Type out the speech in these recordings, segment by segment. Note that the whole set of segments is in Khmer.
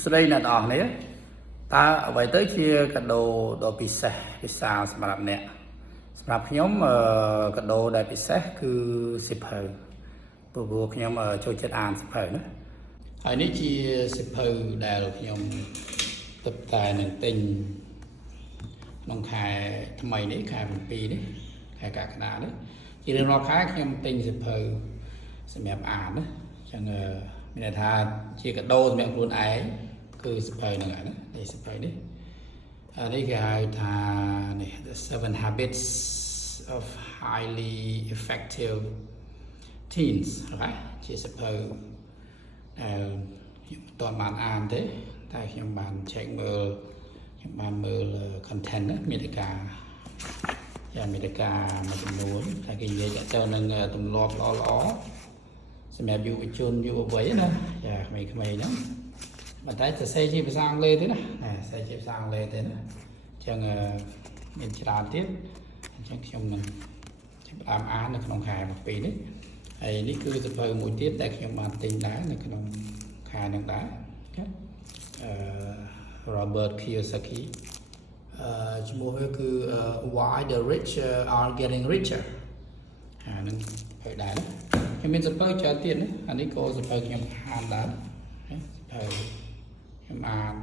ស្ដីអ្នកនរគ្នាតើអ្វីទៅជាកាដូដ៏ពិសេសពិសាសម្រាប់អ្នកសម្រាប់ខ្ញុំកាដូដែលពិសេសគឺសិភៅព្រោះខ្ញុំចូលចិត្តអានសិភៅណាហើយនេះជាសិភៅដែលខ្ញុំទើបតែនឹងទិញក្នុងខែថ្មីនេះខែ7នេះខែកក្កដានេះជារៀងរាល់ខែខ្ញុំទិញសិភៅសម្រាប់អានណាអញ្ចឹងមានន័យថាជាកាដូសម្រាប់ខ្លួនឯងគឺសិភៅហ្នឹងហើយណានេះសិភៅនេះនេះគេហៅថានេះ The 7 Habits of Highly Effective Teens ហ្នឹងជាសិភៅដែលខ្ញុំមិនទាន់បានអានទេតែខ្ញុំបាន check មើលខ្ញុំបានមើល content ណាមាតិកាមាតិកាមួយចំនួនតែគេនិយាយទៅនឹងទម្លាប់ល្អសម្រាប់យុវជនយុវវ័យណាចាក្មេងៗហ្នឹងប៉ុន្តែសរសេរជាភាសាអង់គ្លេសទេណាសរសេរជាភាសាអង់គ្លេសទេណាអញ្ចឹងមានច្រើនទៀតអញ្ចឹងខ្ញុំនឹងចាប់ផ្ដើមអាននៅក្នុងខែ7នេះហើយនេះគឺសៀវភៅមួយទៀតដែលខ្ញុំបានទិញដែរនៅក្នុងខែហ្នឹងដែរRobert Kiyosaki ឈ្មោះវាគឺ Why the Rich Are Getting Richer ហ្នឹងហើយដែរខ្ញុំមានសៀវភៅច្រើនទៀតណាអានេះក៏សៀវភៅខ្ញុំអានដែរសៀវភៅខ្ញុំអាន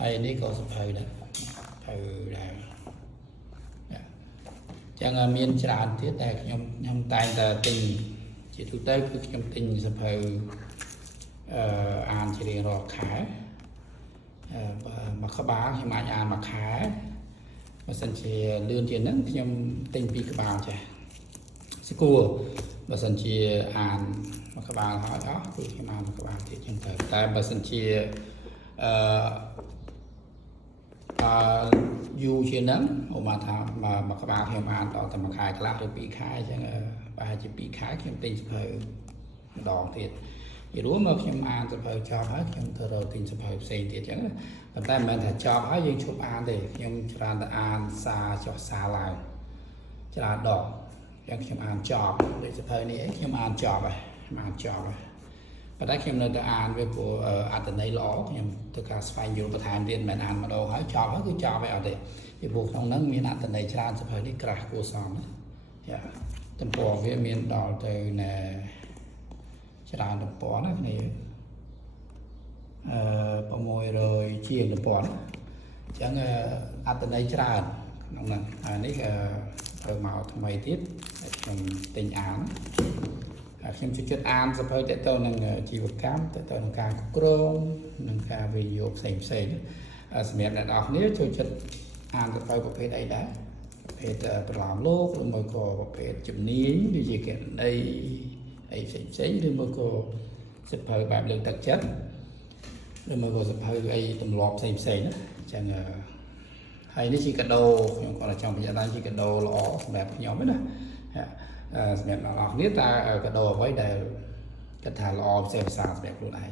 ហើយនេះក៏សៀវភៅដែរសៀវភៅដែរចឹងមានច្រើនទៀតដែលខ្ញុំតែងតែទិញជាទូទៅគឺខ្ញុំទិញសៀវភៅអានជារៀងរាល់ខែមួយក្បាលខ្ញុំអាចអានមួយខែបើសិនជាលឿនជាងហ្នឹងខ្ញុំទិញ2ក្បាលចា៎ស្គាល់បើសិនជាអានមួយក្បាលហើយអស់គឺខ្ញុំអានមួយក្បាលទៀតចឹងទៅតែបើសិនជាយូរជាងហ្នឹងឧបមាថាមួយក្បាលខ្ញុំអានដល់តែមួយខែខ្លះឬ2ខែចឹងប្រហែលជា2ខែខ្ញុំទិញសៀវភៅម្ដងទៀតពីរួមមកខ្ញុំអានសៀវភៅចប់ហើយខ្ញុំទៅរកទិញសៀវភៅផ្សេងទៀតចឹងប៉ុន្តែមិនមែនថាចប់ហើយយើងឈប់អានទេខ្ញុំច្រើនតែអានសារចុះសារឡើងច្រើនដងចឹងខ្ញុំអានចប់ដូចសៀវភៅនេះខ្ញុំអានចប់ហើយប៉ុន្តែខ្ញុំនៅតែអានវាព្រោះអត្ថន័យល្អខ្ញុំធ្វើការស្វែងយល់បន្ថែមទៀតមិនអានម្ដងហើយចប់ហើយគឺចប់ហើយអត់ទេពីព្រោះក្នុងហ្នឹងមានអត្ថន័យច្រើនសៀវភៅនេះក្រាស់គួរសមចាទំព័រវាមានដល់ទៅច្រើនទំព័រណាគ្នា600ជាងទំព័រអញ្ចឹងអត្ថន័យច្រើនក្នុងហ្នឹងហើយនេះត្រូវមកថ្មីទៀតខ្ញុំទិញអានខ្ញុំចូលចិត្តអានសៀវភៅទាក់ទងនឹងជីវកម្មទាក់ទងនឹងការគ្រប់គ្រងនិងការវិនិយោគផ្សេងសម្រាប់អ្នកនរគ្នាចូលចិត្តអានសៀវភៅប្រភេទអីដែរប្រភេទប្រឡំលោកឬមួយក៏ប្រភេទជំនាញដូចជាគណនេយ្យអីផ្សេងឬមួយក៏សៀវភៅបែបលើកទឹកចិត្តឬមួយក៏សៀវភៅអីទម្លាប់ផ្សេងណាអញ្ចឹងហើយនេះជាកាដូខ្ញុំគាត់ចង់បញ្ជាក់ថាជាកាដូល្អសម្រាប់ខ្ញុំណាសម្រាប់អ្នកនរគ្នាតើកាដូអ្វីដែលគិតថាល្អពិសេសសម្រាប់ខ្លួនឯង